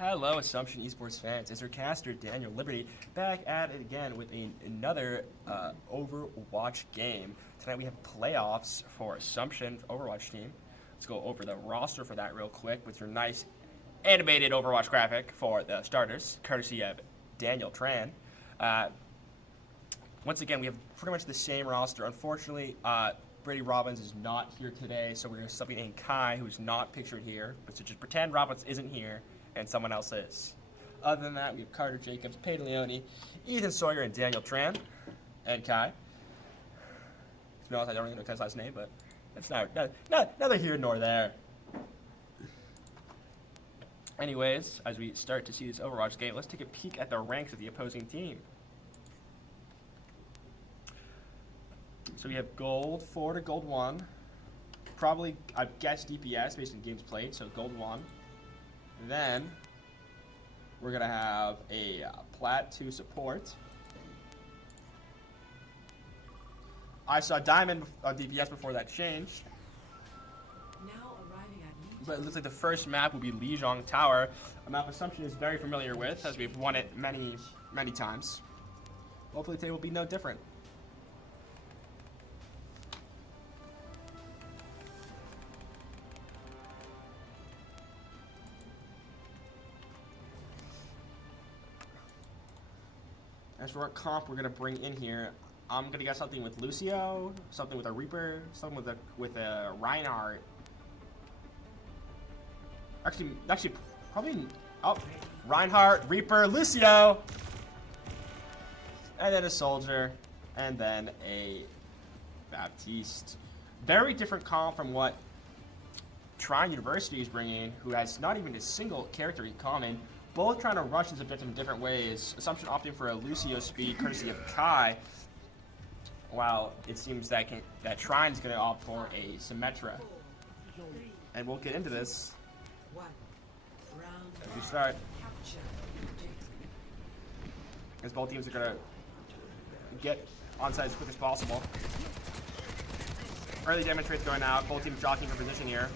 Hello, Assumption Esports fans. It's your caster, Daniel Liberty, back at it again with another Overwatch game. Tonight we have playoffs for Assumption Overwatch team. Let's go over the roster for that real quick with your nice animated Overwatch graphic for the starters, courtesy of Daniel Trine. Once again, we have pretty much the same roster. Unfortunately, Brady Robbins is not here today, so we're subbing in Kai, who's not pictured here. But to just pretend Robbins isn't here, and someone else is. Other than that, we have Carter Jacobs, Peyton Leone, Ethan Sawyer, and Daniel Tran, and Kai. To be honest, I don't really know Kai's last name, but it's neither here nor there. Anyways, as we start to see this Overwatch game, let's take a peek at the ranks of the opposing team. So we have Gold 4 to Gold 1. Probably, I guess, DPS based on games played, so Gold 1. Then, we're going to have a Plat 2 support. I saw Diamond on DPS before that changed. Now arriving at But it looks like the first map will be Lijiang Tower, a map Assumption is very familiar with, as we've won it many, many times. Hopefully today will be no different. As for what comp we're gonna bring in here, I'm gonna get something with Lucio, something with a Reaper, something with a Reinhardt. Actually, probably Reinhardt, Reaper, Lucio, and then a Soldier, and then a Baptiste. Very different comp from what Trine University is bringing, who has not even a single character in common. Both trying to rush this objective in different ways. Assumption opting for a Lucio speed, courtesy of Kai, while it seems that Trine is going to opt for a Symmetra. And we'll get into this as we start. As both teams are going to get onside as quick as possible. Early damage rates going out. Both teams jockeying for position here.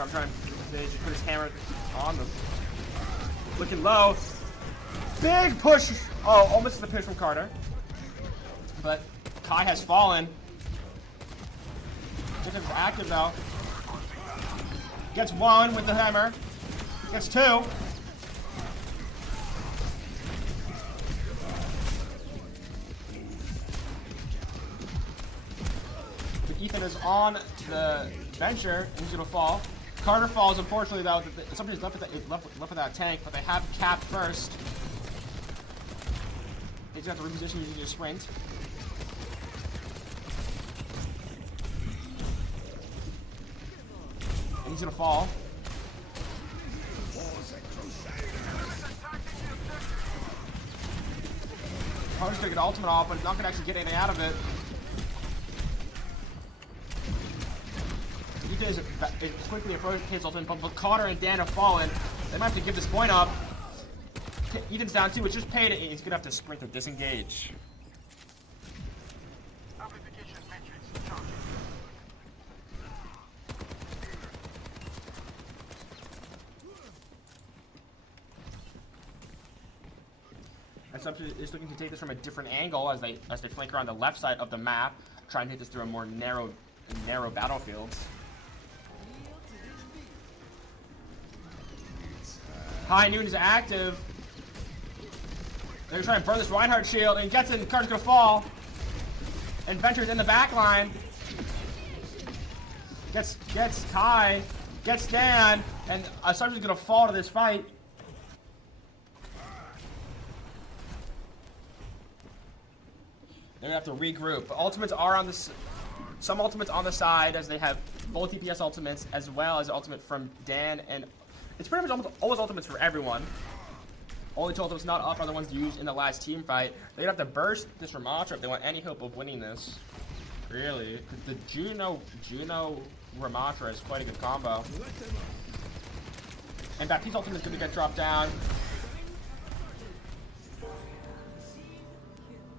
I'm trying to put his hammer on them. Looking low. Big push. Oh, almost the push from Carter. But Kai has fallen. Jacobs is active though. Gets one with the hammer. Gets two. But Ethan is on the venture and he's gonna fall. Carter falls, unfortunately, though. Somebody's left with that tank, but they have capped first. They just have to reposition using a sprint. And he's gonna fall. Carter's gonna get ultimate off, but he's not gonna actually get anything out of it. Is quickly approaching his ultimate, but Carter and Dan have fallen. They might have to give this point up. Ethan's down too, which just paid it. He's gonna have to sprint to disengage. Assumption is looking to take this from a different angle as they flank around the left side of the map, trying to hit this through a more narrow battlefield. High Noon is active. They're trying to burn this Reinhardt shield, and he gets it, and Carter's gonna fall. And Venture's in the back line. Gets Kai, gets Dan, and Assumption's gonna fall to this fight. They're gonna have to regroup. But ultimates are on this. Some ultimates on the side, as they have both DPS ultimates, as well as ultimate from Dan and. It's pretty much almost ultimates for everyone. Only two ultimates not up are the ones used in the last team fight. They're gonna have to burst this Ramatra if they want any hope of winning this. Really, because the Juno Ramatra is quite a good combo. And Baptiste's ultimate is gonna get dropped down.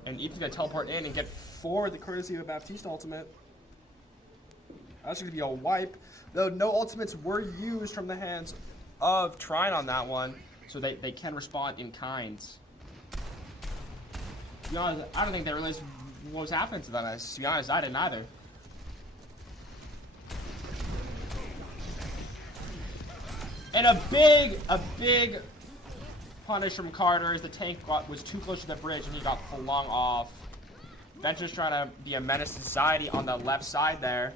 And Ethan's gonna teleport in and get forward the courtesy of a Baptiste ultimate. That's gonna be a wipe. Though no ultimates were used from the hands of Trine on that one, so they can respond in kind. To be honest, I don't think they realized what was happening to them. To be honest, I didn't either. And a big punish from Carter as the tank was too close to the bridge and he got flung off. Venture's trying to be a menace to society on the left side there.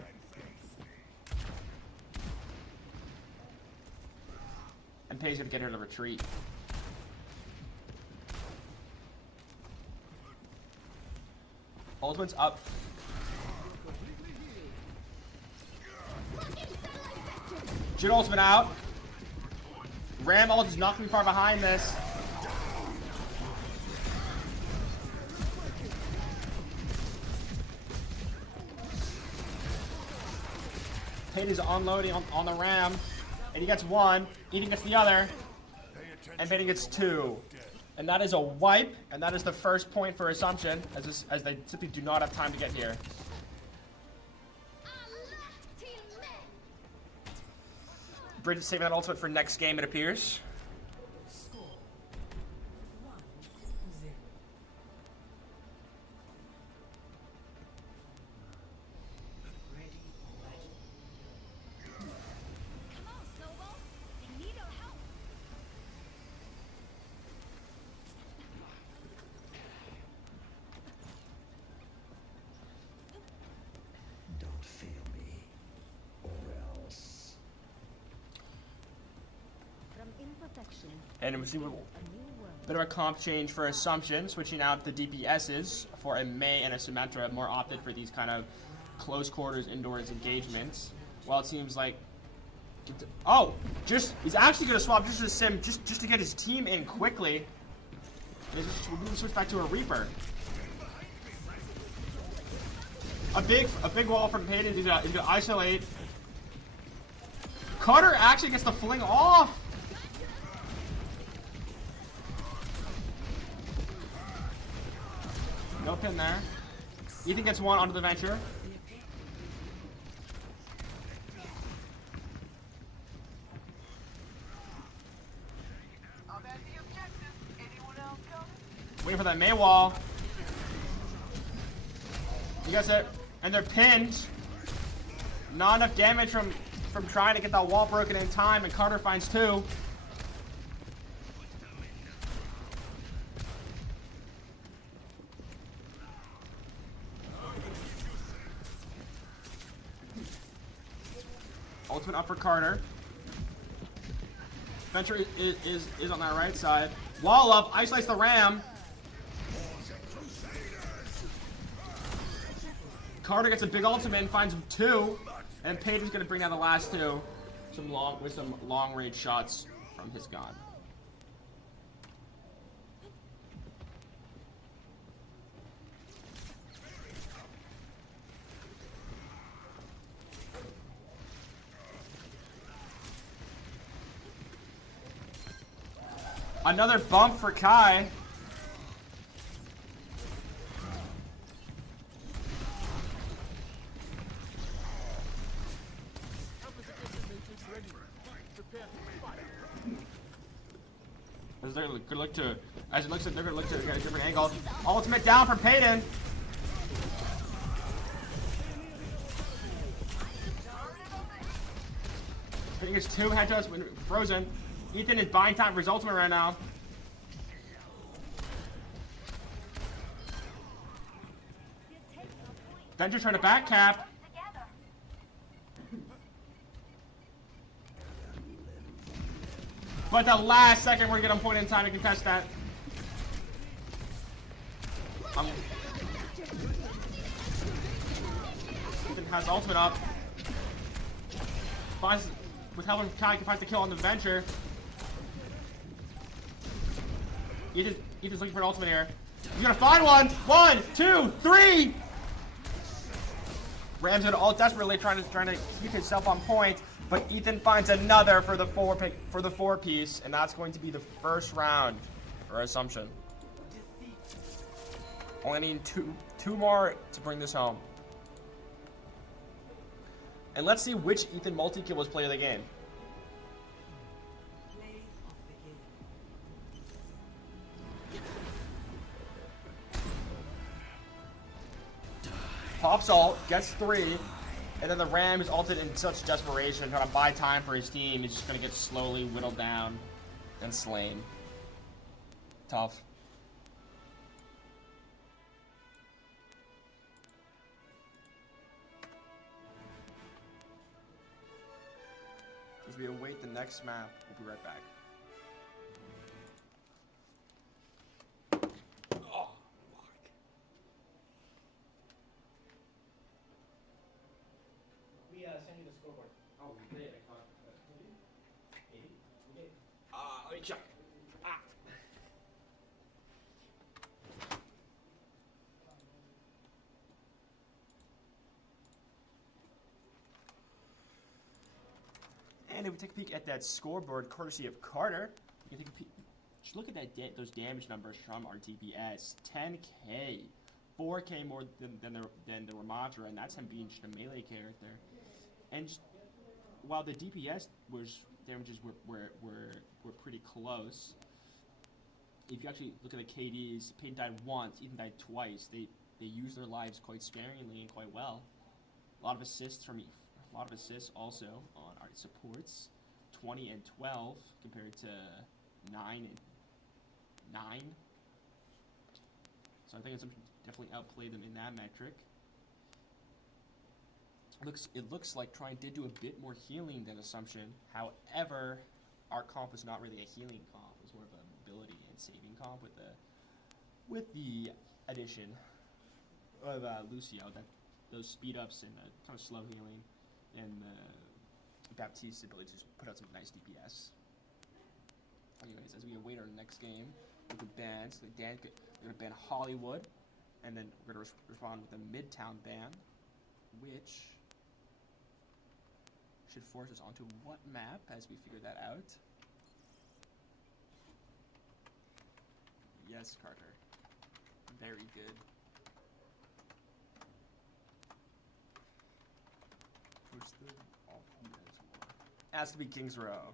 And Pay's gonna get her to retreat. Ultimate's up. Jin ultimate out. Ram ult is not going to be far behind this. Payne is unloading on the Ram. And he gets one. Eden gets the other. And Payne gets two. And that is a wipe. And that is the first point for Assumption. As they simply do not have time to get here. Bridge is saving that ultimate for next game, it appears. Score 1-0. Ready for battle. Come on, Snowball. They need our help. Don't fail me, or else. From imperfection, And we see a a new world. bit of a comp change for Assumption, switching out the DPSs for a Mei and a Symmetra, more opted for these kind of close quarters indoors engagements. While it seems like, he's actually gonna swap just a Sim just to get his team in quickly. We're gonna switch back to a Reaper. A big wall from Payton. He's gonna isolate. Carter actually gets the fling off. No pin there. Ethan gets one onto the Venture. Waiting for that Mei wall. You guys it. And they're pinned. Not enough damage from trying to get that wall broken in time, and Carter finds two. Ultimate up for Carter. Venture is on that right side. Wall up, isolates the Ram. Carter gets a big ultimate and finds two. And Payton's gonna bring down the last two. With some long range shots from his gun. Another bump for Kai. As it looks like they're gonna look to get a different angle. Ultimate down from Payton. Payton gets two headshots when frozen. Ethan is buying time for his ultimate right now. Venture trying to back cap. But the last second we're gonna point in time to contest that. Ethan has ultimate up. Finds, with help from Kai, can find the kill on the Venture. Ethan's looking for an ultimate here. He's gonna find one! 1, 2, 3! Ram's gonna ult desperately trying to keep himself on point, but Ethan finds another for the four piece, and that's going to be the first round for Assumption. Only need two more to bring this home. And let's see which Ethan multi-kill was player of the game. Play of the game. Pops ult, gets 3, and then the Ram is ulted in such desperation, trying to buy time for his team. He's just going to get slowly whittled down and slain. Tough. As we await the next map, we'll be right back. Oh, fuck. We send you the scoreboard. Oh, we did. I thought. Maybe? We did. Let me check. And if we take a peek at that scoreboard, courtesy of Carter, you can take a peek. Just look at that those damage numbers from our DPS. 10k, 4k more than the Ramatra, and that's him being just a melee character. And just, while the DPS damages were pretty close, if you actually look at the KDs, Peyton died once, Ethan died twice. They use their lives quite sparingly and quite well. A lot of assists from a lot of assists also on our supports, 20 and 12 compared to 9 and 9. So I think it's definitely outplayed them in that metric. It looks like Trine did do a bit more healing than Assumption. However, our comp was not really a healing comp. It was more of an ability and saving comp with the addition of Lucio, those speed ups and kind of slow healing, and Baptiste's ability to just put out some nice DPS. Anyways, as we await our next game with the bans, we're gonna ban Hollywood, and then we're gonna respond with a Midtown ban, which should force us onto what map as we figure that out? Yes, Carter. Very good. Twisted off has to be King's Row.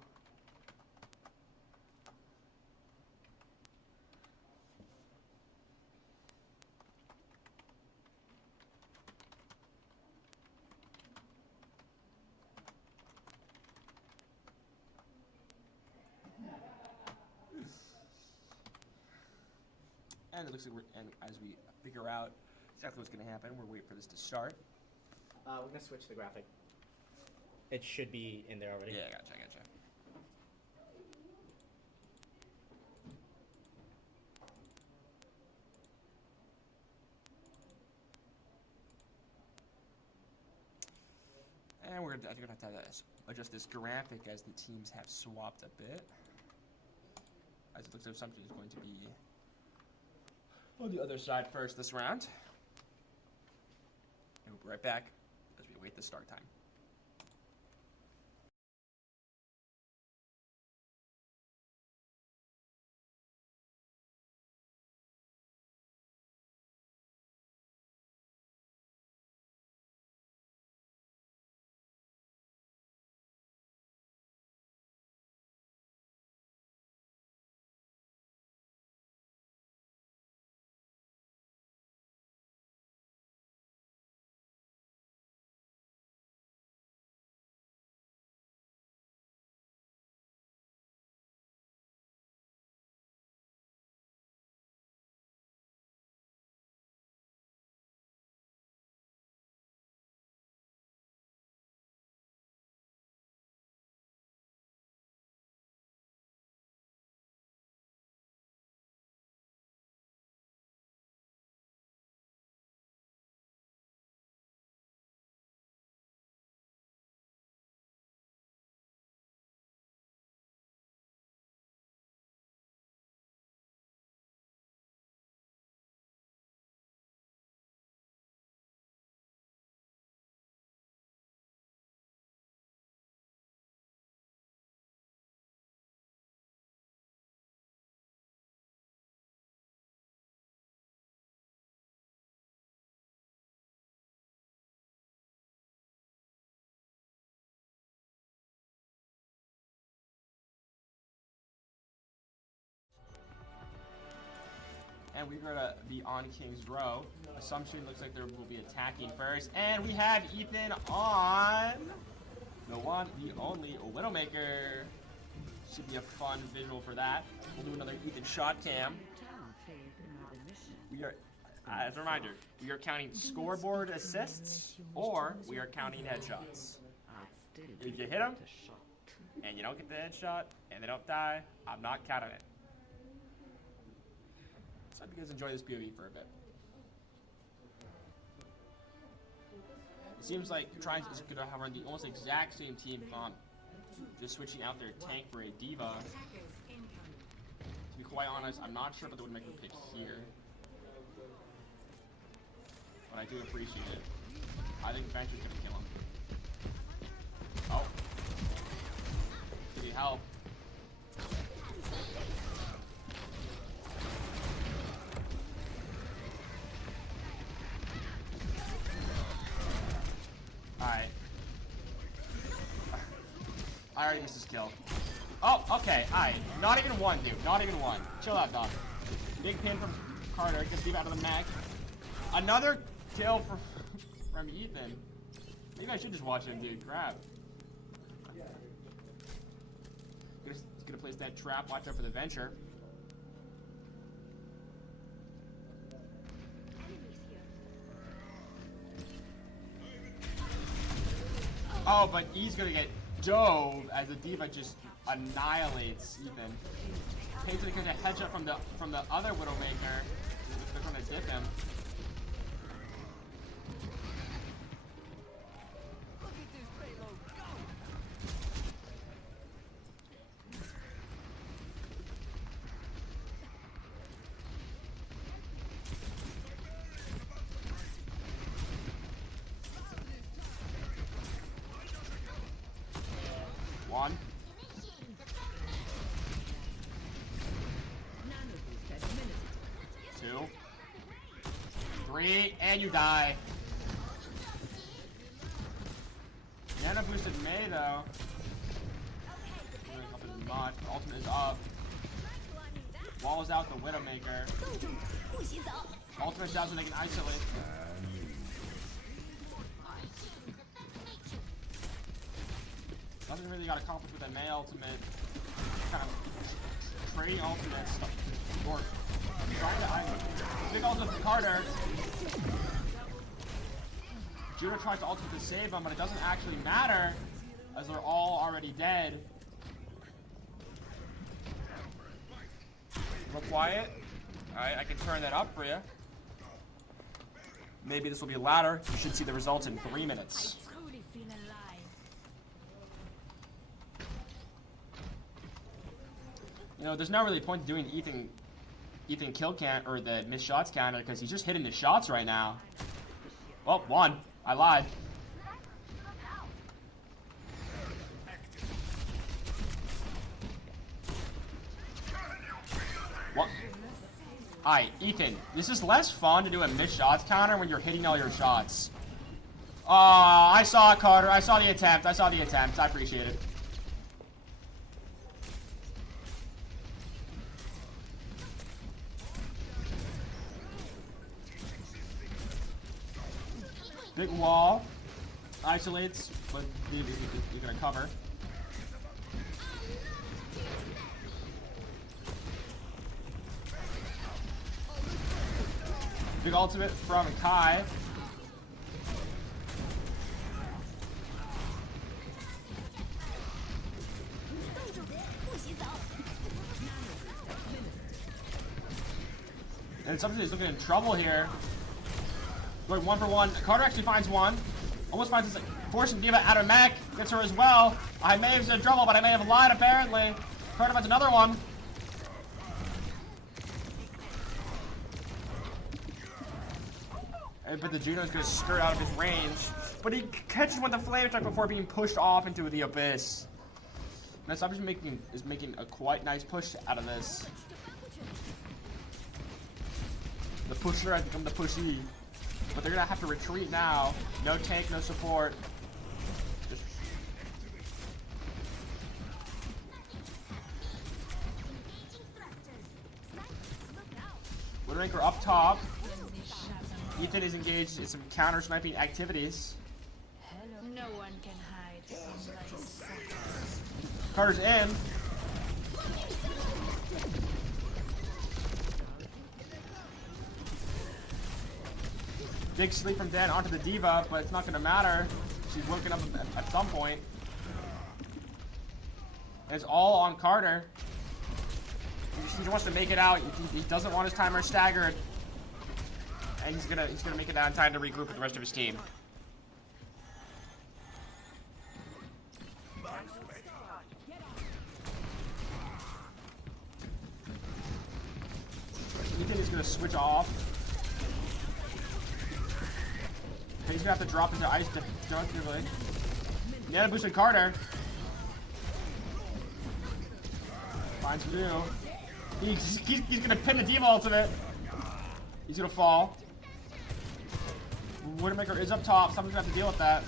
And it looks like and as we figure out exactly what's going to happen, we're waiting for this to start. We're gonna switch the graphic. It should be in there already. Yeah, I gotcha. And I think we're gonna have to adjust this graphic as the teams have swapped a bit. As it looks like something is going to be on the other side first this round. And we'll be right back as we await the start time. and we're gonna be on King's Row. Assumption looks like there will be attacking first, and we have Ethan on the one, the only Widowmaker. Should be a fun visual for that. We'll do another Ethan shot cam. We are, as a reminder, we are counting scoreboard assists, or we are counting headshots. If you hit them, and you don't get the headshot, and they don't die, I'm not counting it. So I hope you guys enjoy this POV for a bit. It seems like Trine is going to have run the almost exact same team comp, just switching out their tank for a diva. To be quite honest, I'm not sure about the Widowmaker pick here, but I do appreciate it. I think Venture's going to kill him. Oh. Did he help? Alright. I already missed his kill. Oh, okay, alright. Not even one, dude. Not even one. Chill out, dog. Big pin from Carter. Gets Steve out of the mech. Another kill from Ethan. Maybe I should just watch him, dude. Crap. He's gonna place that trap. Watch out for the Venture. Oh, but he's gonna get dove as the diva just annihilates Ethan. Payton gonna get a headshot from the other Widowmaker. They're trying to dip him. One. Two. Three, and you die. Nano boosted May though. Really helping as much. Ultimate is up. Walls out the Widowmaker. Ultimate down so they can isolate. Nothing really got accomplished with that May ultimate. Kind of trading ultimates. Or trying to isolate. Big ultimate from Carter. Judah tries to ultimate to save him, but it doesn't actually matter as they're all already dead. Real quiet. Alright, I can turn that up for you. Maybe this will be louder. You should see the results in 3 minutes. You know, there's not really a point to doing Ethan kill count or the missed shots counter because he's just hitting the shots right now. Well, one. I lied. What? Alright, Ethan, this is less fun to do a missed shots counter when you're hitting all your shots. I saw it, Carter. I saw the attempt. I appreciate it. Big wall. Isolates, but you're gonna cover. Big ultimate from Kai. And something is looking in trouble here. Going 1 for 1. Carter actually finds one. Almost finds his forcing Diva out of mech. Gets her as well. I may have said trouble, but I may have lied apparently. Carter finds another one. But the Juno's gonna skirt out of his range. But he catches one with the flame attack before being pushed off into the abyss. Now Subs is making a quite nice push out of this. The pusher has become the pushy. But they're gonna have to retreat now. No tank, no support. Just... Ranker up top. Ethan is engaged in some counter sniping activities. No one can hide from my sight. Carter's in. Big sleep from Dan onto the diva, but it's not going to matter. She's woken up at some point. And it's all on Carter. He wants to make it out. He doesn't want his timer staggered. And he's gonna make it out in time to regroup with the rest of his team. Ethan is gonna switch off. And he's gonna have to drop into ice destructively. Nana boosted Carter. Finds Ryu. He's gonna pin the diva ultimate. He's gonna fall. Widowmaker is up top. Someone's gonna have to deal with that.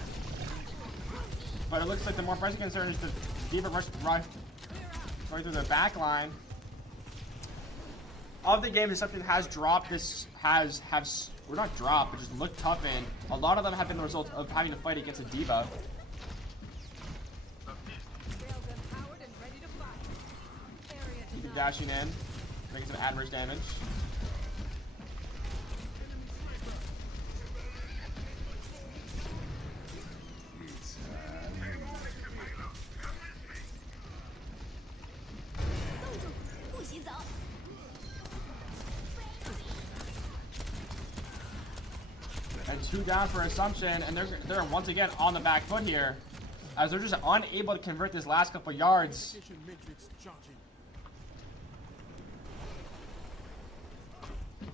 But it looks like the more pressing concern is the diva rush right through the back line. Of the games, something has dropped. This has or not dropped, but just looked tough in. A lot of them have been the result of having to fight against a diva. Keep dashing in, making some adverse damage. And 2 down for Assumption, and they're once again on the back foot here, as they're just unable to convert this last couple yards.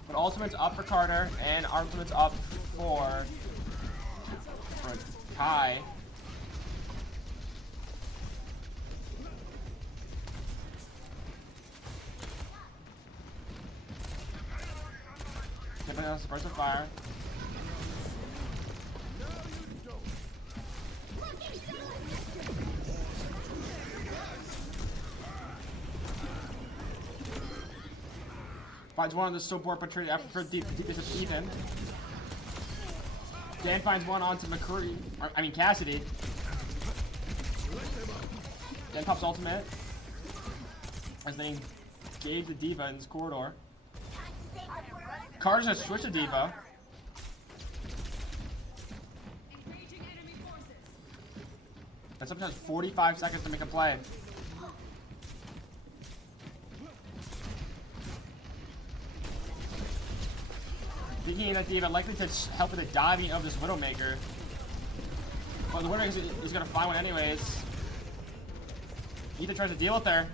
But ultimate's up for Carter, and ultimate's up for Kai. Tipping on suppressive fire. Finds one on the support, but traded after for deepest of Ethan. Dan finds one onto McCurry. I mean Cassidy. Dan pops ultimate. As they engage the diva in this corridor. Carter's gonna switch the diva. And sometimes 45 seconds to make a play. Thinking that diva likely to help with the diving of this Widowmaker. But the Widowmaker is going to find one anyways. Ethan tries to deal with her.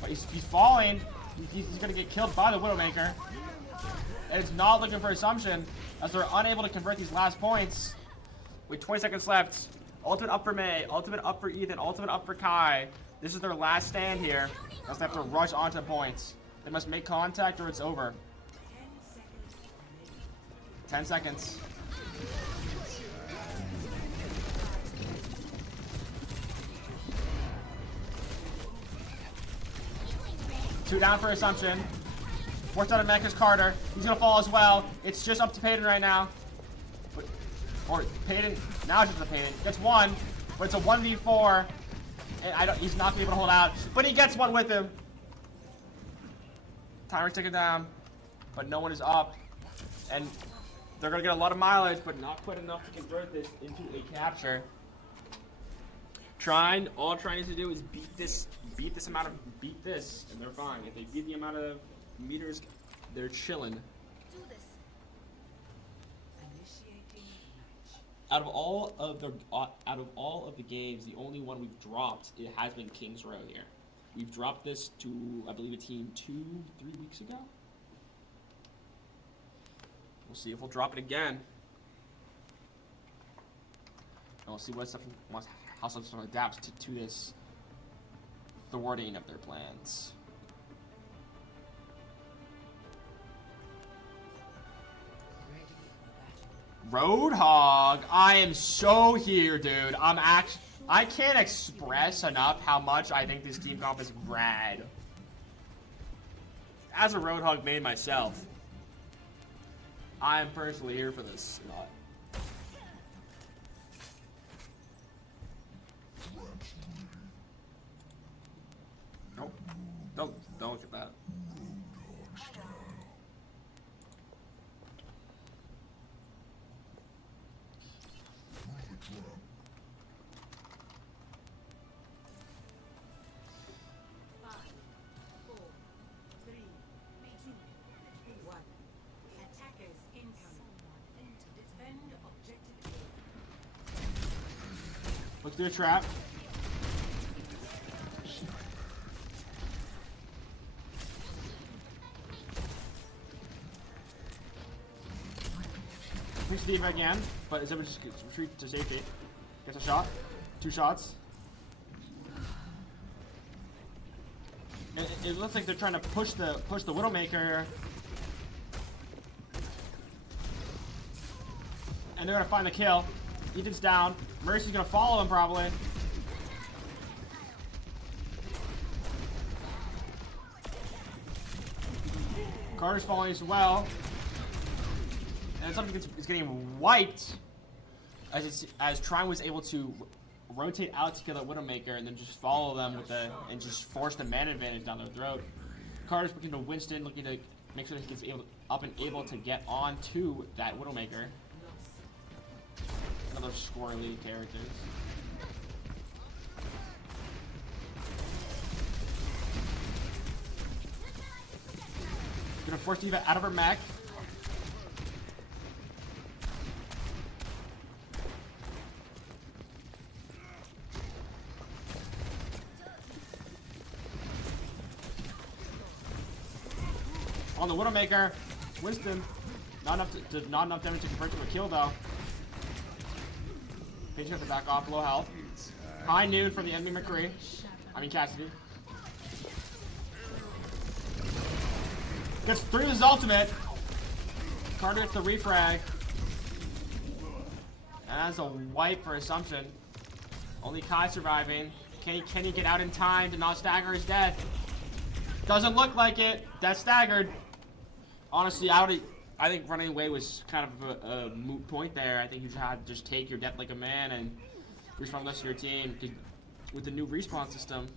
But he's falling. He's going to get killed by the Widowmaker. And it's not looking for Assumption, as they're unable to convert these last points. With 20 seconds left. Ultimate up for May. Ultimate up for Ethan. Ultimate up for Kai. This is their last stand here. As they have to rush onto the points. They must make contact or it's over. 10 seconds. Two down for Assumption. Forced out of Mech is Carter. He's gonna fall as well. It's just up to Payton right now. Or Payton. Now it's just to Payton. Gets one, but it's a 1v4. And he's not gonna be able to hold out. But he gets one with him. Timer's ticking down. But no one is up. And they're going to get a lot of mileage, but not quite enough to convert this into a capture. Trine, all Trine needs to do is beat this, and they're fine. If they beat the amount of meters, they're chilling. Do this. Out of all of the games, the only one we've dropped, it has been King's Row here. We've dropped this to, I believe, a team 2-3 weeks ago. We'll see if we'll drop it again. And we'll see how something adapts to this thwarting of their plans. Roadhog, I am so here, dude. I can't express enough how much I think this team comp is rad. as a Roadhog main myself, I am personally here for this. Nope. Don't look at that. Look through the trap. Push the diva again, but is able to just retreat to safety. Gets a shot. 2 shots. It looks like they're trying to push the Widowmaker here. And they're gonna find the kill. Ethan's down. Mercy's gonna follow him probably. Carter's following as well. And something is getting wiped as Trine was able to rotate out to kill that Widowmaker and then just follow them with and just force the man advantage down their throat. Carter's looking to Winston, looking to make sure that he gets up and able to get onto that Widowmaker. Another squirrely characters. Gonna force Diva out of her mech. On the Widowmaker, Winston, not enough damage to convert to a kill though. Page has to back off, low health. High noon from the enemy McCree. I mean Cassidy. Gets through his ultimate. Carter gets the refrag. And that's a wipe for Assumption. Only Kai surviving. Can he get out in time to not stagger his death? Doesn't look like it. Death staggered. Honestly, I think running away was kind of a moot point there. I think you had to just take your death like a man and respawn the rest of your team with the new respawn system.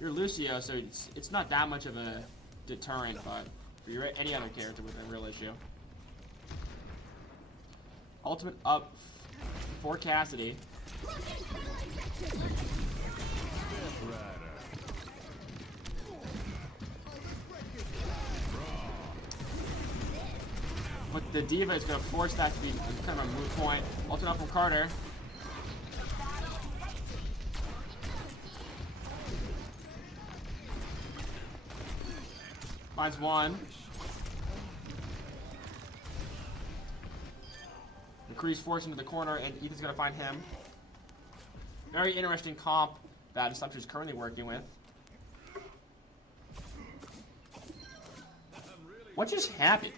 You're Lucio, so it's not that much of a deterrent, but for any other character with a real issue. Ultimate up for Cassidy. But the Diva is going to force that to be kind of a moot point. Ultimate up from Carter. Finds one. McCree's forced into the corner, and Ethan's going to find him. Very interesting comp that Assumption is currently working with. What just happened?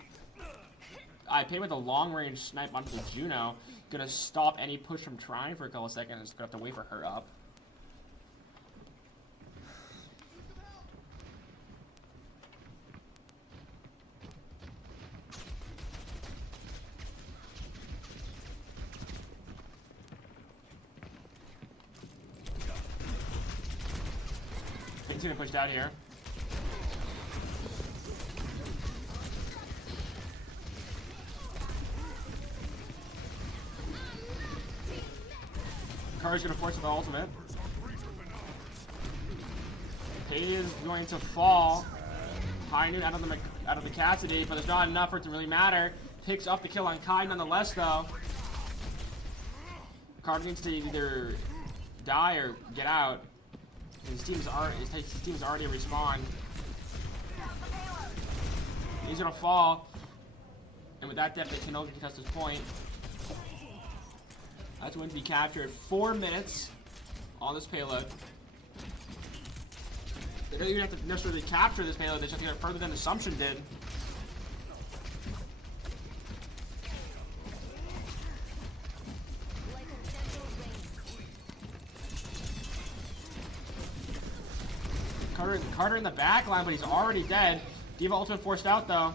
I paid with a long-range snipe onto the Juno. Gonna stop any push from Trine for a couple seconds. Gonna have to wait for her up. He's gonna push out here. Carter's gonna force the ultimate. Katie is going to fall. High noon out of the Cassidy, but there's not enough for it to really matter. Picks up the kill on Kai nonetheless, though. Carter needs to either die or get out. His team's already respawned. He's gonna fall, and with that death, they can only contest his point. That's going to be captured. 4 minutes on this payload. They don't even have to necessarily capture this payload, they just have to get it further than Assumption did. Carter in the back line, but he's already dead. Diva ultimate forced out though.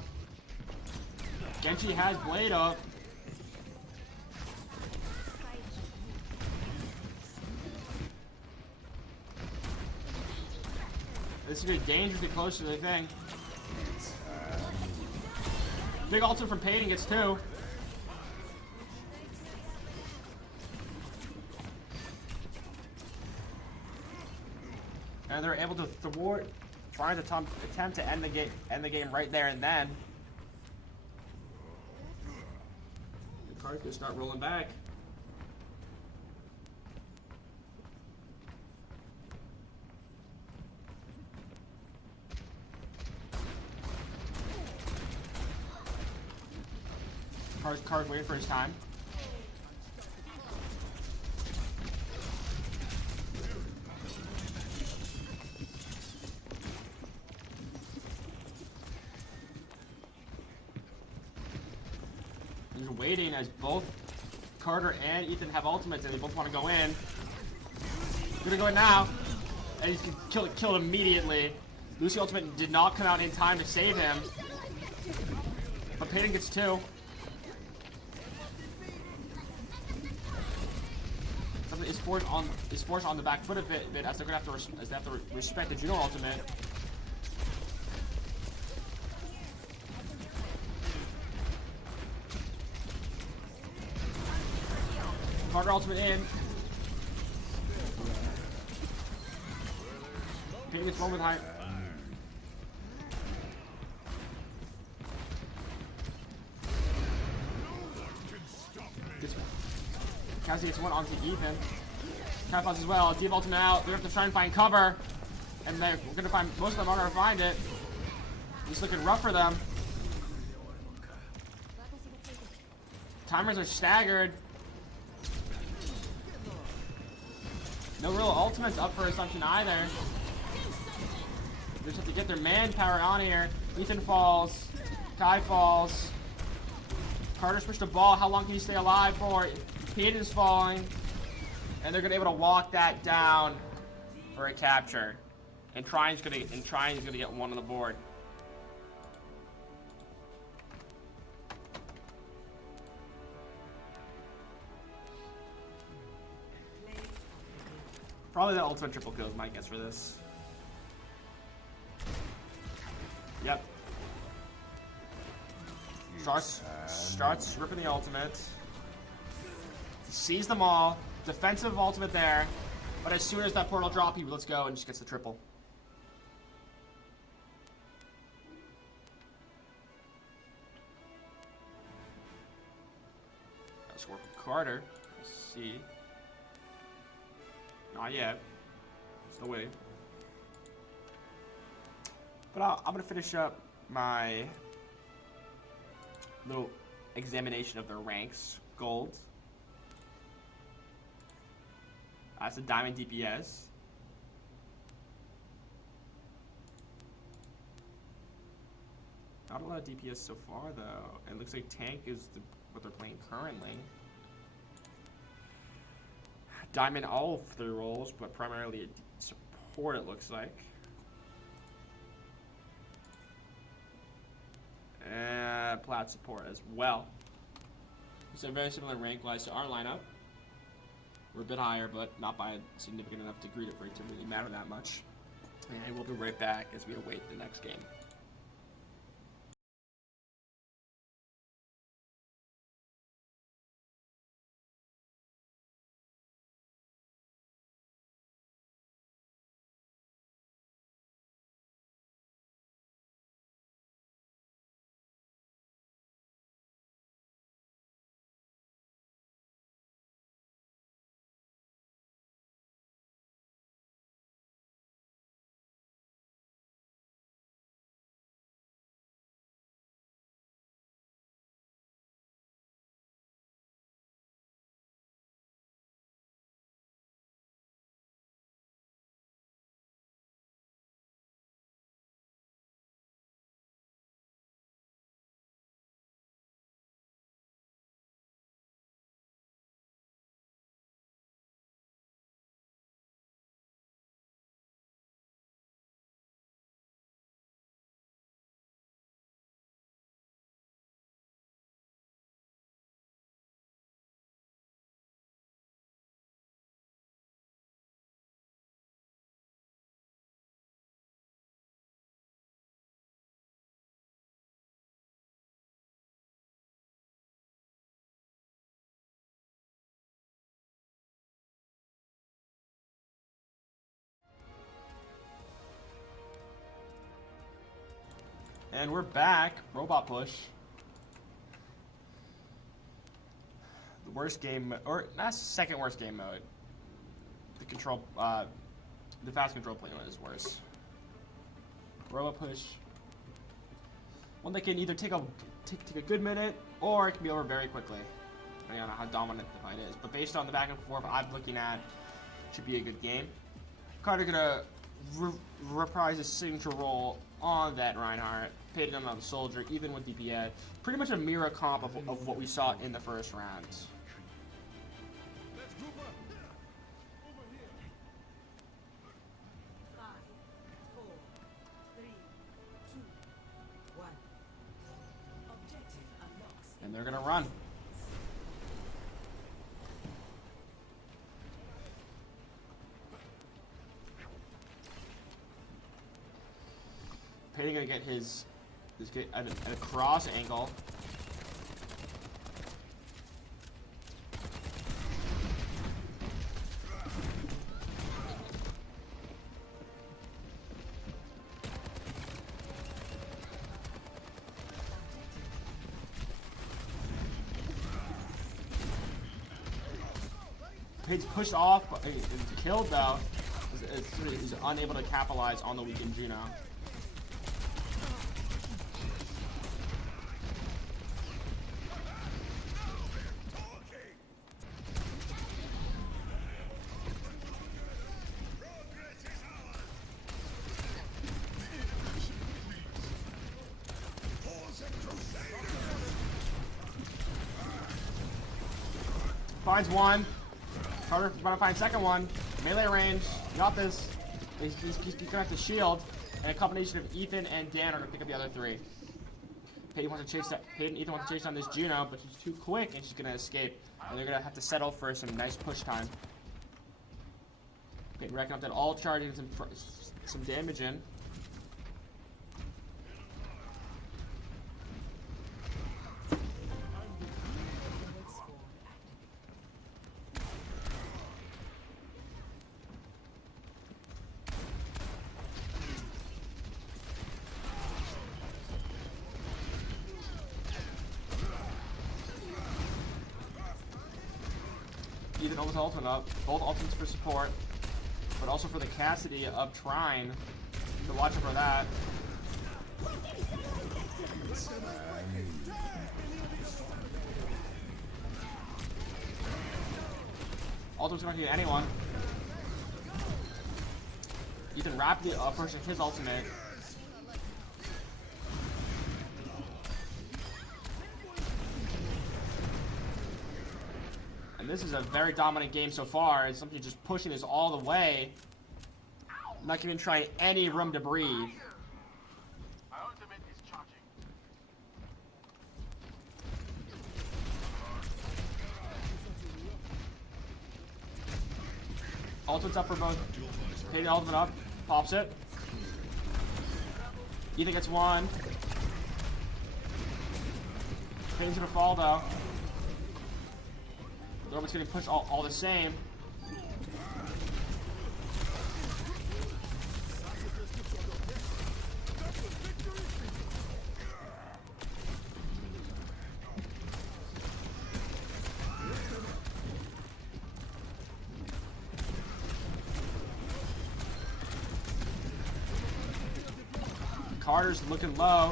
Genji has Blade up. This is gonna be dangerously close to the thing. Big ultimate from Payton gets 2. And they're able to thwart, trying to attempt to end the game right there and then. The card could start rolling back. Card's waiting for his time. He's waiting as both Carter and Ethan have ultimates and they both want to go in. Gonna go in now. And he's killed immediately. Lucy ultimate did not come out in time to save him. But Payton gets 2. Is forced on the back foot a bit as they're gonna have to respect the Juno ultimate. Carter ultimate in. Payton gets one with high. Cassie gets one onto Ethan. Catapults as well. Diva ultimate out. They're going to have to try and find cover. And we're going to find, most of them aren't going to find it. It's looking rough for them. Timers are staggered. No real ultimates up for Assumption either. They just have to get their manpower on here. Ethan falls. Kai falls. Carter's pushed the ball. How long can you stay alive for? Payton's falling. And they're gonna be able to walk that down for a capture. And Trine's gonna get one on the board. Probably the ultimate triple kill is my guess for this. Yep. Starts ripping the ultimate. Sees them all. Defensive ultimate there. But as soon as that portal drop, he lets go and just gets the triple. Let's work with Carter. Let's see. Not yet. Still waiting. But I'm going to finish up my little examination of their ranks. Gold. That's a diamond DPS. Not a lot of DPS so far, though. It looks like tank is what they're playing currently. Diamond all 3 roles, but primarily support, it looks like. And plat support as well. So very similar rank-wise to our lineup. We're a bit higher, but not by a significant enough degree for it to really matter that much. And we'll be right back as we await the next game. And we're back. Robot push. The worst game, or not second worst game mode. The control, the fast control play mode is worse. Robot push. One that can either take a good minute, or it can be over very quickly, depending on how dominant the fight is. But based on the back and forth I'm looking at, it should be a good game. Carter gonna reprise his signature role on that Reinhardt, paid him on the soldier, even with DPS. Pretty much a mirror comp of what we saw in the first round. And they're gonna run. Payton gonna get his at a cross angle. Payton's pushed off, he's killed though. He's unable to capitalize on the weakened Juno. Finds one. Carter trying to find second one. Melee range. Got this. He's gonna have to shield. And a combination of Ethan and Dan are gonna pick up the other three. Ethan wants to chase down this Juno, but she's too quick and she's gonna escape. And they're gonna have to settle for some nice push time. Payton racking up that all charge and some damage in. Ethan almost ultimate up. Both ultimates for support, but also for the Cassidy of Trine. So watch out for that. Ultimate's not hitting anyone. Ethan rapidly approaching his ultimate. This is a very dominant game so far. It's something just pushing this all the way. Not even trying any room to breathe. My ultimate is charging. Ultimate's up for both. Take the ultimate up. Pops it. Ethan gets one. Payton's gonna fall though. The robot's getting pushed all the same. Carter's looking low.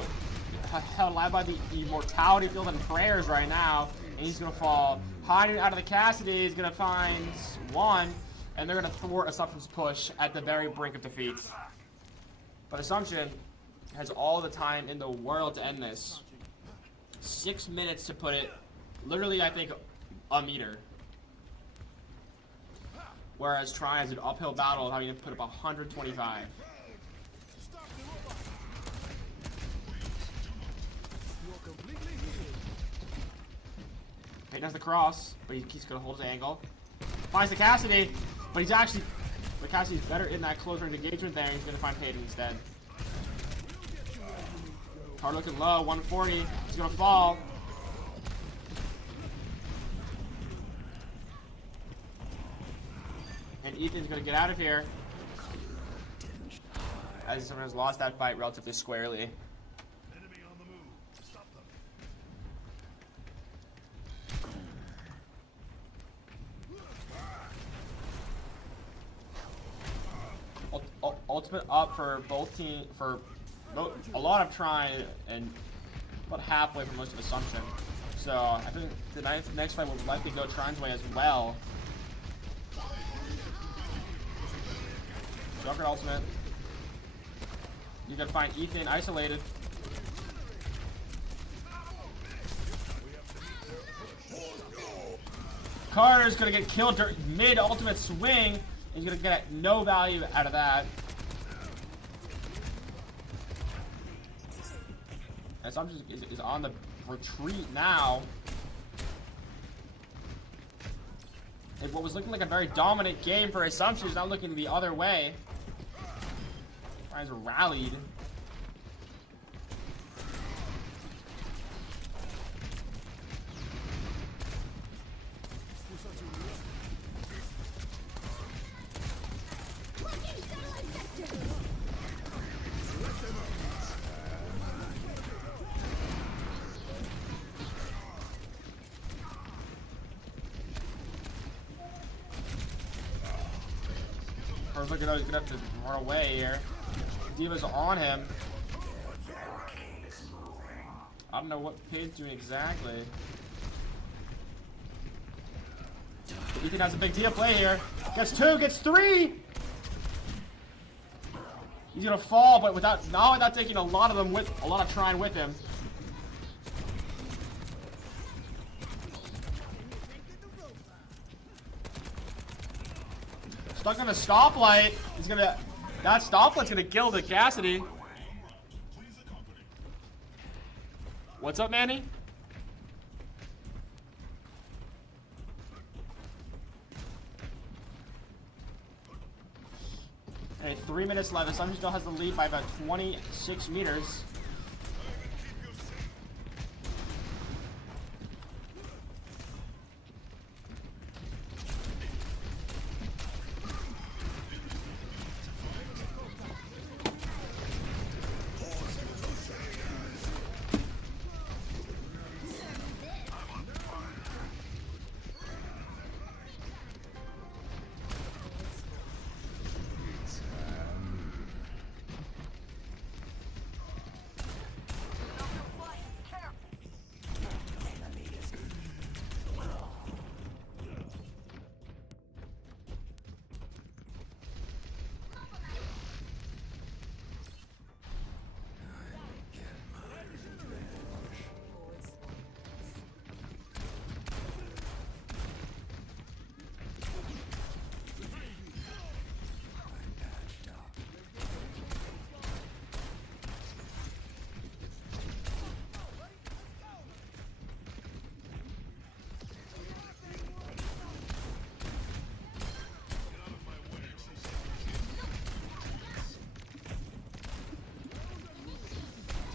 Held alive by the immortality field and prayers right now. And he's gonna fall. Hiding out of the Cassidy is gonna find one, and they're gonna thwart Assumption's push at the very brink of defeat. But Assumption has all the time in the world to end this. 6 minutes to put it, literally I think, a meter. Whereas Trine has an uphill battle of having to put up 125. Payton has the cross, but he's gonna hold his angle. Finds the Cassidy, but he's actually, the Cassidy's better in that close range engagement there. He's gonna find Payton instead. Hard looking low, 140. He's gonna fall. And Ethan's gonna get out of here, as someone has lost that fight relatively squarely. ultimate up for both team for a lot of Trine and about halfway for most of Assumption. So I think the next fight will likely go Trine's way as well. Joker ultimate. You can find Ethan isolated. Carter's gonna get killed during mid ultimate swing. He's gonna get no value out of that. Assumption is on the retreat now. And what was looking like a very dominant game for Assumption is now looking the other way. Guys rallied. Look at how he's gonna have to run away here. Diva's on him. I don't know what Page's doing exactly. Ethan has a big deal play here. Gets 2, gets 3! He's gonna fall, but without taking a lot of Trine with him. Stuck on a stoplight. That stoplight's gonna kill the Cassidy. What's up, Manny? Hey, 3 minutes left. Assumption still has the lead by about 26 meters.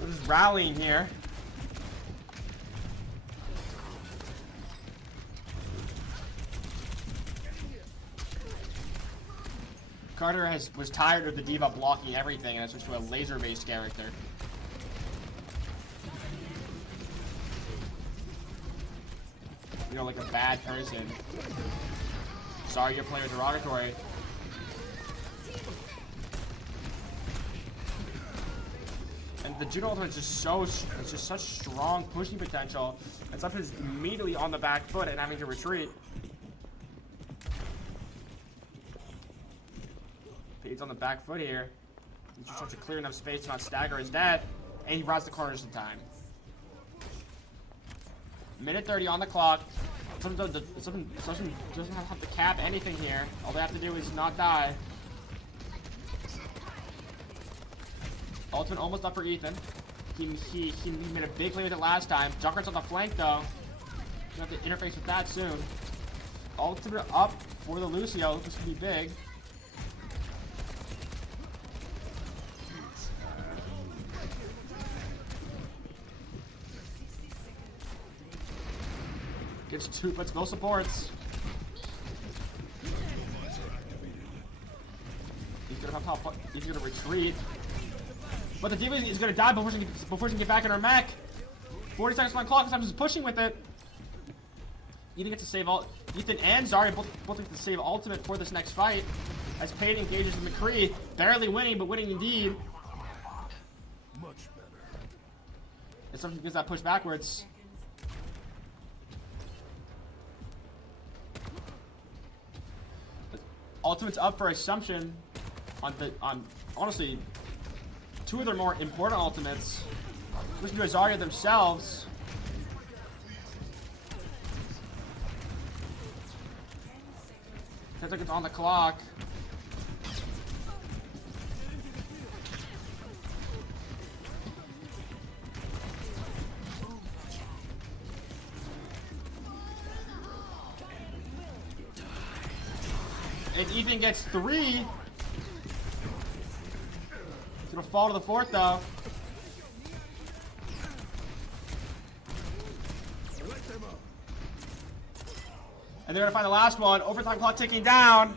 Just rallying here. Carter was tired of the diva blocking everything and has switched to a laser-based character. You know, like a bad person. Sorry, your player derogatory. And the Judo ultimate is just such strong pushing potential. And sometimes immediately on the back foot and having to retreat. Page's on the back foot here. He just wants to clear enough space to not stagger his death. And he routes the corners in time. Minute 30 on the clock. Something doesn't have to cap anything here. All they have to do is not die. Ultimate almost up for Ethan. He made a big play with it last time. Junkrat's on the flank though. Gonna have to interface with that soon. Ultimate up for the Lucio. This could be big. Gets 2, puts no supports. He's gonna retreat. But the diva is gonna die before she can get back in her mech. 40 seconds on the clock. Sometimes pushing with it. Ethan gets to save all. Ethan and Zarya both get to save ultimate for this next fight. as Payne engages the McCree, barely winning, but winning indeed. Much better. Assumption gets that push backwards. Ultimate's up for Assumption on honestly two of their more important ultimates. Listen to Azaria themselves. 10 seconds on the clock. And Ethan gets 3. He's gonna fall to the 4th though. And they're gonna find the last one. Overtime clock ticking down.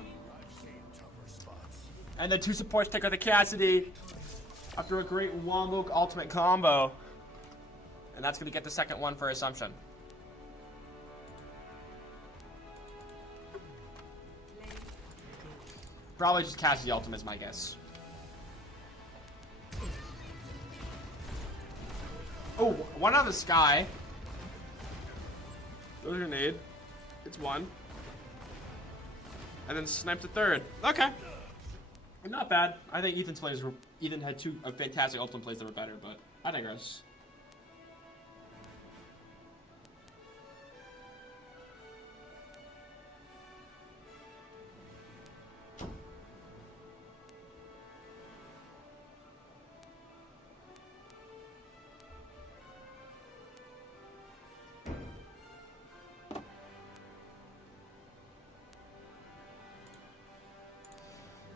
And the 2 supports take out the Cassidy after a great Wombo ultimate combo. And that's gonna get the second one for Assumption. Probably just Cassidy ultimate is my guess. Oh, one out of the sky. Throws a grenade. It's 1. And then snipe the 3rd. Okay. Not bad. I think Ethan's plays were... Ethan had 2 fantastic ultimate plays that were better, but I digress.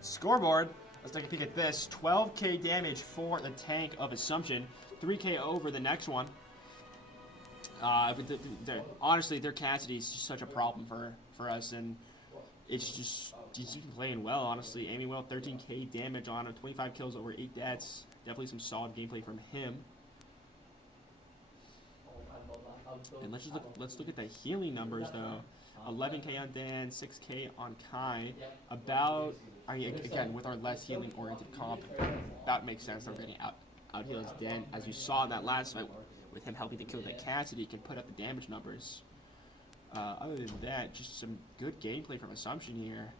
Scoreboard. Let's take a peek at this. 12k damage for the tank of Assumption. 3k over the next one. Honestly, their Cassidy is just such a problem for us, and it's just he's been playing well, honestly. Aiming well, 13k damage on him, 25 kills over 8 deaths. Definitely some solid gameplay from him. And let's look at the healing numbers though. 11k on Dan, 6k on Kai. Again, with our less healing oriented comp, that makes sense. They're getting out heals Dan, as you saw in that last fight with him helping to kill that Cassidy, can put up the damage numbers. Other than that, just some good gameplay from Assumption here.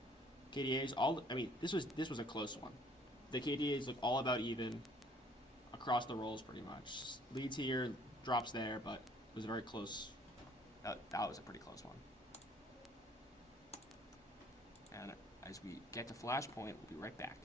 KDAs this was a close one. The KDAs look all about even across the rolls pretty much. Leads here, drops there, but it was very close. That was a pretty close one. And as we get to Flashpoint, we'll be right back.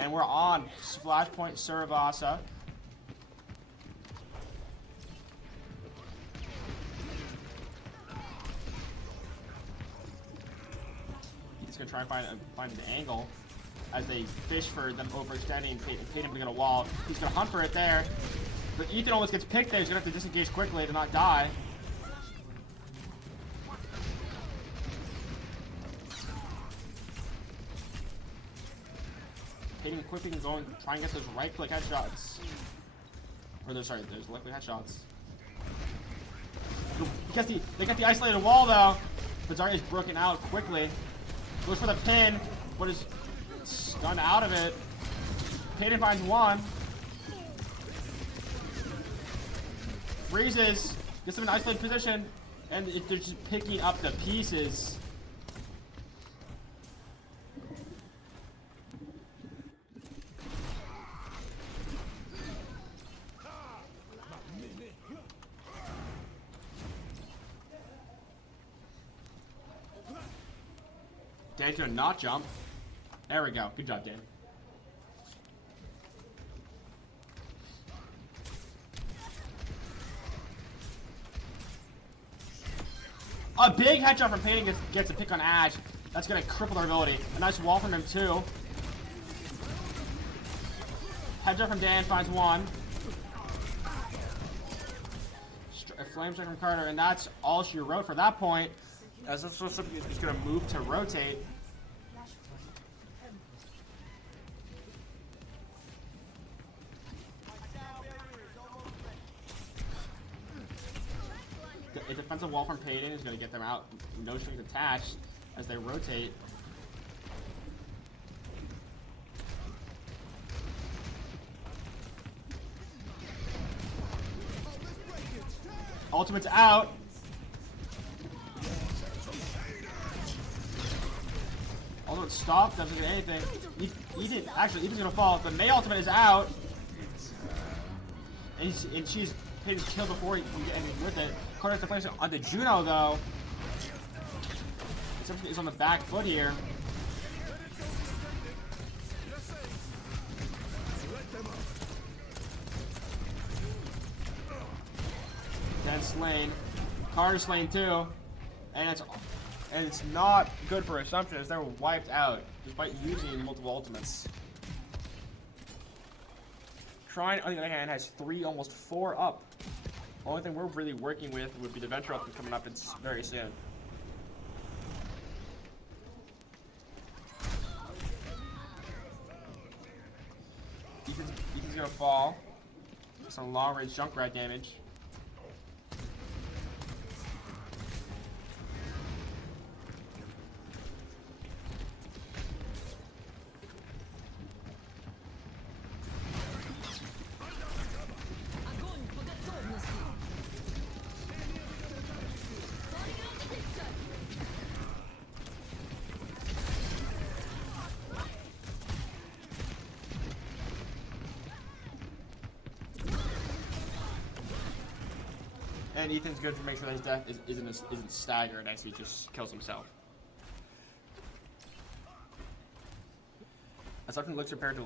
And we're on Flashpoint Suravasa. He's gonna try and find an angle as they fish for them overextending. Tatum to get a wall. He's gonna hunt for it there. But Ethan almost gets picked there. He's gonna have to disengage quickly to not die. Tatum quickly and going, try and get those right click headshots. Or those left click headshots. They got the isolated wall though. But Zarya's broken out quickly. Goes for the pin, but is stunned out of it. Tatum finds one. Freezes, gets him in an isolated position, and they're just picking up the pieces. Dan's gonna not jump. There we go. Good job, Dan. A big headshot from Payton gets a pick on Ash. That's gonna cripple their ability. A nice wall from him too. Headshot from Dan finds one. A flame strike from Carter, and that's all she wrote for that point. As this was something that's gonna move to rotate. A defensive wall from Payton is going to get them out, no strings attached, as they rotate. Ultimate's out. Ultimate stop, doesn't get anything. Ethan's going to fall. The May ultimate is out. And she's Payton's killed before he can get anything with it. Carter's deflection on the Juno though. Something is on the back foot here. Then slain. Carter's slain too. And it's not good for Assumption as they're wiped out despite using multiple ultimates. Trine, on the other hand, has 3, almost 4 up. Only thing we're really working with would be the Venture Ultimate coming up very soon. Ethan's gonna fall. Some long range Junkrat damage. And Ethan's good to make sure that his death isn't staggered as he just kills himself. Assumption looks prepared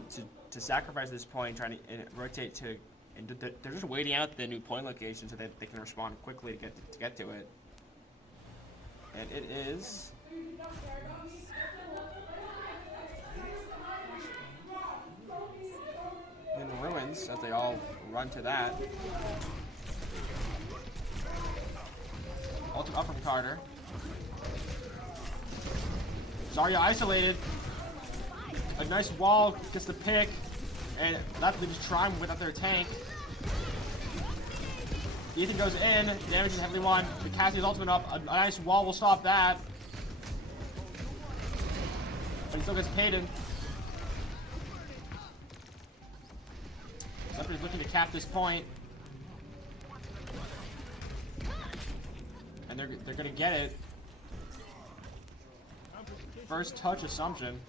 to sacrifice this point, trying to rotate to, and they're just waiting out the new point location so that they can respond quickly to get to it. And it is in ruins as they all run to that. Ultimate up from Carter. Zarya isolated. A nice wall gets the pick, and that they just Trine without their tank. Ethan goes in, damages heavily one. The Cassie's ultimate up. A nice wall will stop that. But he still gets Payton. Somebody's looking to cap this point. And they're gonna get it. First touch Assumption.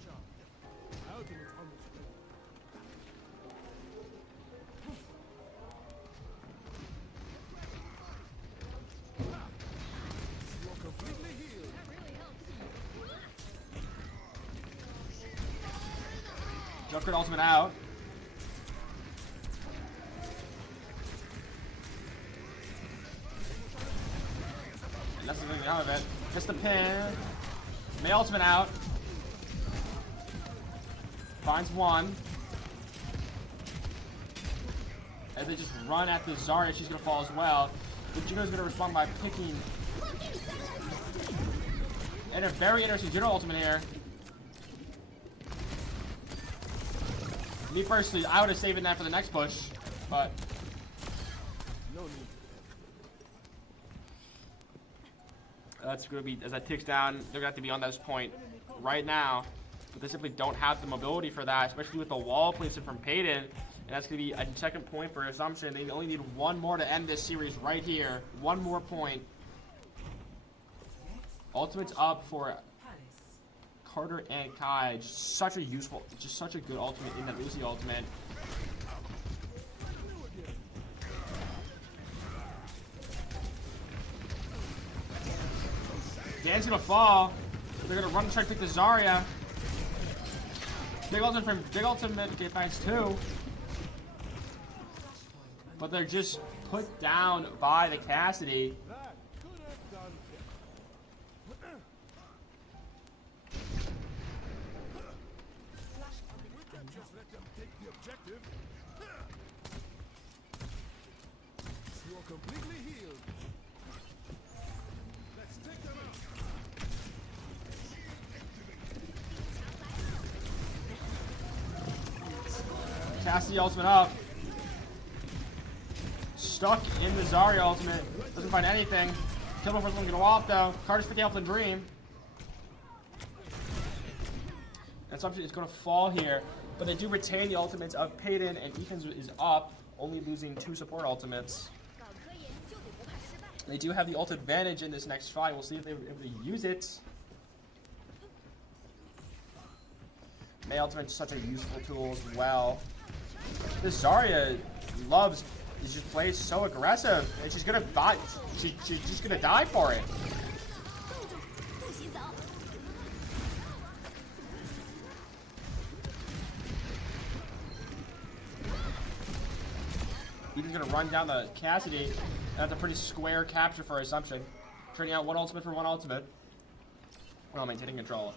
Joker ultimate out. And that's the out of it. Just the pin. May ultimate out. Finds one. As they just run at the Zarya, she's gonna fall as well. But Juno's gonna respond by picking. And a very interesting Juno ultimate here. Me personally, I would have saved that for the next push, but that's gonna be, as that ticks down, they're gonna have to be on this point right now. But they simply don't have the mobility for that, especially with the wall placement from Payton. And that's going to be a second point for Assumption. They only need one more to end this series right here. One more point. Ultimate's up for Carter and Kai. Just such a useful, just such a good ultimate in that Lucy ultimate. Dan's going to fall. They're going to run and try to pick the Zarya. Big ultimate, okay, thanks too. But they're just put down by the Cassidy. Just let them take the objective. You are completely healed. Let's take them out. Cassidy ultimate up. Stuck in the Zarya ultimate. Doesn't find anything. Kill him first one gonna off though. Carter's picking up the Dream. And Assumption is gonna fall here. But they do retain the ultimates of Payton, and defense is up, only losing 2 support ultimates. They do have the ult advantage in this next fight. We'll see if they're able to use it. May ultimate is such a useful tool as well. This Zarya she just plays so aggressive, and she's gonna die. She's just gonna die for it. He's gonna run down the Cassidy, and that's a pretty square capture for Assumption. Turning out one ultimate for one ultimate, while maintaining control.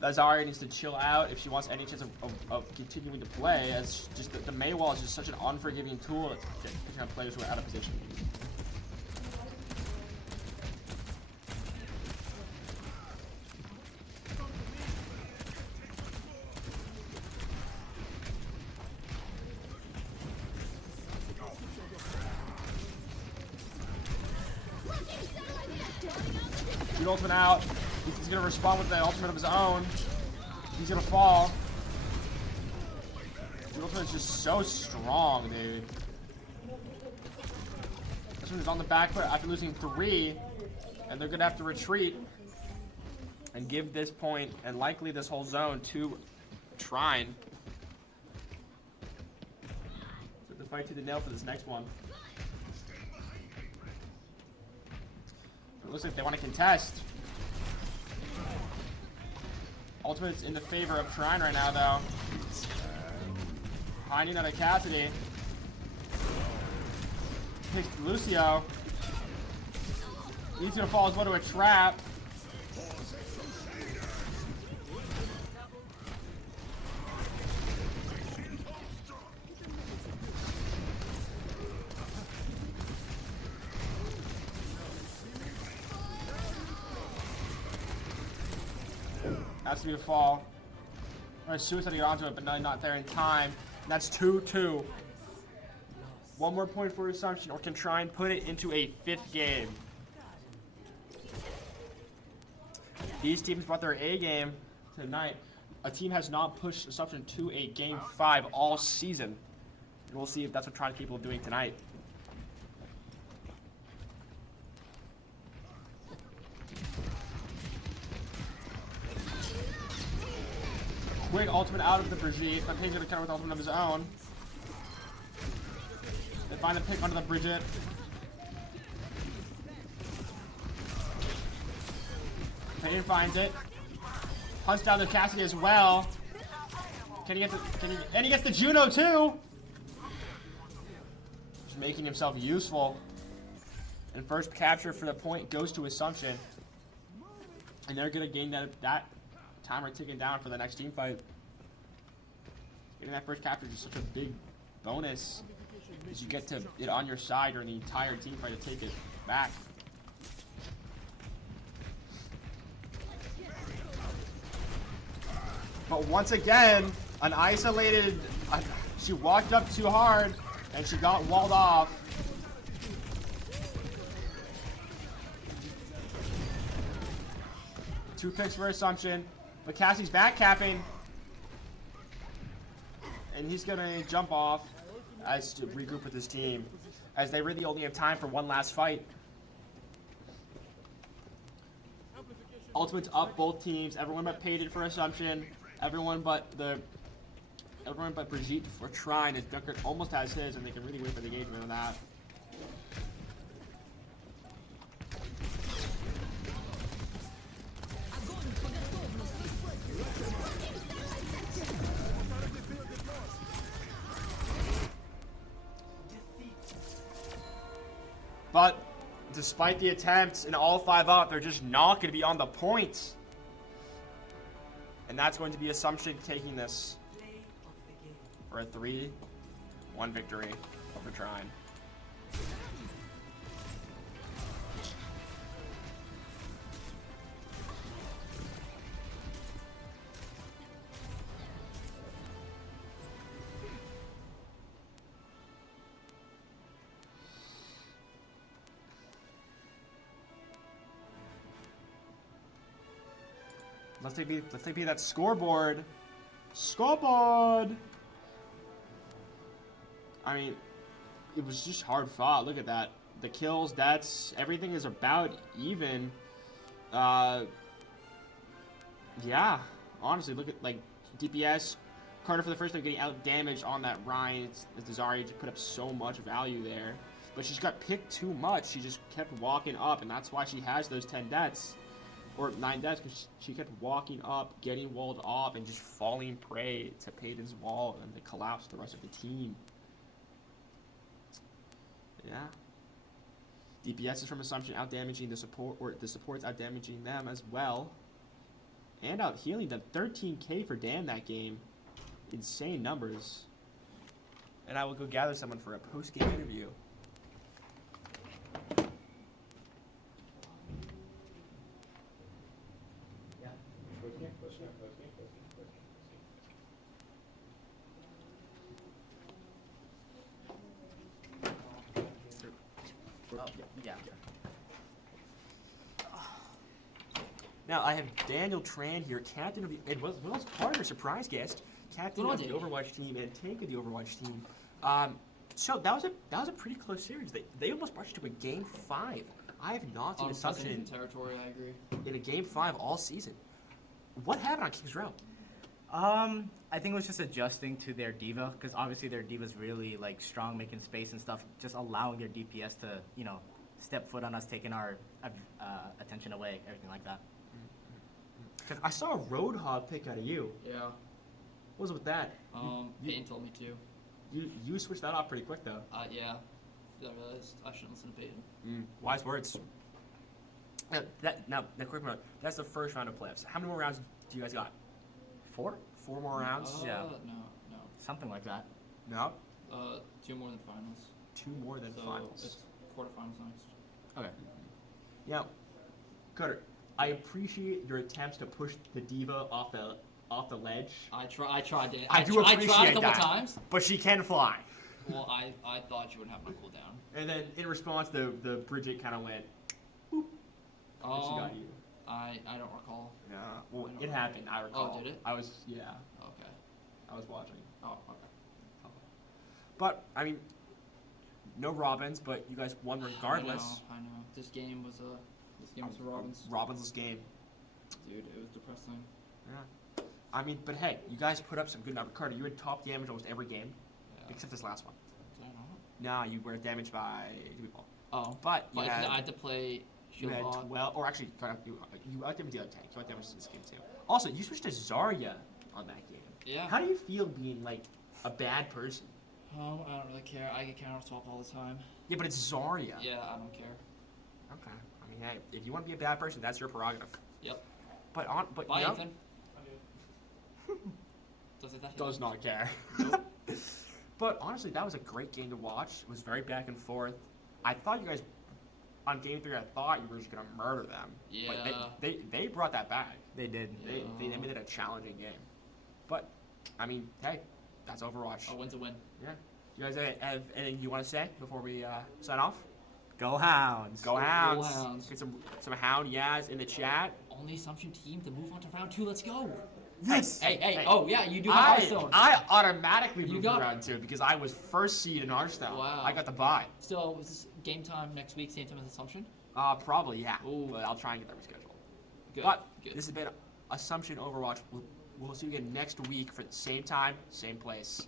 That Zarya needs to chill out if she wants any chance of continuing to play, as just the Mei wall is just such an unforgiving tool that's picking up players who are out of position. Shoot ultimate out. He's gonna respond with the ultimate of his own. He's gonna fall. The ultimate's just so strong, dude. This one is on the back foot after losing 3, and they're gonna have to retreat and give this point and likely this whole zone to Trine. So the fight to the nail for this next one. But it looks like they want to contest. Ultimate's in the favor of Trine right now, though. Hiding out of Cassidy. Picks Lucio. He's gonna fall as well to a trap. That's gonna be a fall. Or suicide to get onto it, but no, not there in time. And that's 2-2. One more point for Assumption, or can try and put it into a 5th game. These teams brought their A game tonight. A team has not pushed Assumption to a game 5 all season. And we'll see if that's what Trine is capable of doing tonight. Quick ultimate out of the Brigitte, but Pig's gonna counter with ultimate of his own. They find a pick onto the Brigitte. Payton finds it. Hunts down the Cassidy as well. Can he get the? And he gets the Juno too. Just making himself useful. And first capture for the point goes to Assumption, and they're gonna gain that timer ticking down for the next team fight. Getting that first capture is just such a big bonus, as you get to it on your side during the entire team fight to take it back. But once again, an isolated. She walked up too hard, and she got walled off. Two picks for Assumption, but Cassie's back capping, and he's gonna jump off as to regroup with his team, as they really only have time for one last fight. Ultimate's up both teams. Everyone but Payton for Assumption. Everyone but Brigitte for Trine, as Dunkert almost has his, and they can really wait for the engagement on that. But despite the attempts and all 5 up, they're just not going to be on the point. And that's going to be Assumption taking this for a 3-1 victory over Trine. Let's take a peek at that scoreboard. Scoreboard! I mean, it was just hard fought. Look at that. The kills, deaths, everything is about even. Yeah, honestly, look at, like, DPS. Carter for the first time getting out damaged on that Ryan. It's Zarya just put up so much value there. But she's got picked too much. She just kept walking up, and that's why she has those 10 deaths. Or 9 deaths, because she kept walking up, getting walled off, and just falling prey to Payton's wall, and they collapsed the rest of the team. Yeah. DPS is from Assumption out damaging the support, or the support's out damaging them as well. And out healing them. 13k for Dan that game. Insane numbers. And I will go gather someone for a post-game interview. Yeah. Now I have Daniel Tran here, captain of the, and well, as partner, surprise guest, captain of the Overwatch team and tank of the Overwatch team. So that was a pretty close series. They almost brought you to a game 5. I have not seen Assumption territory. I agree. in a game 5 all season. What happened on King's Row? I think it was just adjusting to their diva, because obviously their diva's really like strong, making space and stuff, just allowing their DPS to, you know, step foot on us, taking our attention away, everything like that. I saw a Roadhog pick out of you. Yeah. What was it with that? Payton told me to. You switched that off pretty quick though. Yeah. I realized I shouldn't listen to Payton. Wise words. Now, quick note. That's the first round of playoffs. How many more rounds do you guys got? 4? 4 more rounds? Yeah. No. Something like that. No? 2 more than finals. 2 more than So finals. it's quarterfinals next. Okay. Now, Cutter, I appreciate your attempts to push the diva off the ledge. I tried. I do I appreciate tried a couple that. times. But she can fly. Well, I thought she wouldn't have my cooldown. And then in response, the Bridget kind of went, boop, and she got you. I don't recall. Yeah. Well, I don't it happened. I recall. Oh, did it? I was, yeah. Okay. I was watching. Oh, okay. But I mean, no Robins, but you guys won regardless. I know. This game was a Robins. Robin's game. Dude, it was depressing. Yeah. I mean, but hey, you guys put up some good numbers. Carter, you had top damage almost every game, except this last one. Did I not? Nah, you were damaged by people. Oh. But you had, I had to play you Shield had bot. 12, or actually, you outdamaged the other tank. You outdamaged this game too. Also, you switched to Zarya on that game. Yeah. How do you feel being like a bad person? I don't really care. I get counter swapped all the time. Yeah, but it's Zarya. Yeah, I don't care. Okay. I mean, hey, if you want to be a bad person, that's your prerogative. Yep. But Bye, you know, Ethan. Does it that? does not care. Nope. But honestly, that was a great game to watch. It was very back and forth. I thought you guys on game 3. I thought you were just gonna murder them. Yeah. But they brought that back. They did. They made it a challenging game. But I mean, hey, that's Overwatch. A win's a win. Yeah. You guys have anything you want to say before we sign off? Go Hounds. Go Hounds. Go Hounds. Get some Hound Yaz in the chat. Only Assumption team to move on to round 2. Let's go. Yes. Hey. Oh yeah, you do have Hearthstone. I automatically You moved got- around too because I was first seed in Hearthstone. Wow. I got the bye. So is this game time next week, same time as Assumption? Probably yeah. Ooh. But I'll try and get that rescheduled. Good. But Good. this has been Assumption Overwatch. We'll see you again next week for the same time, same place.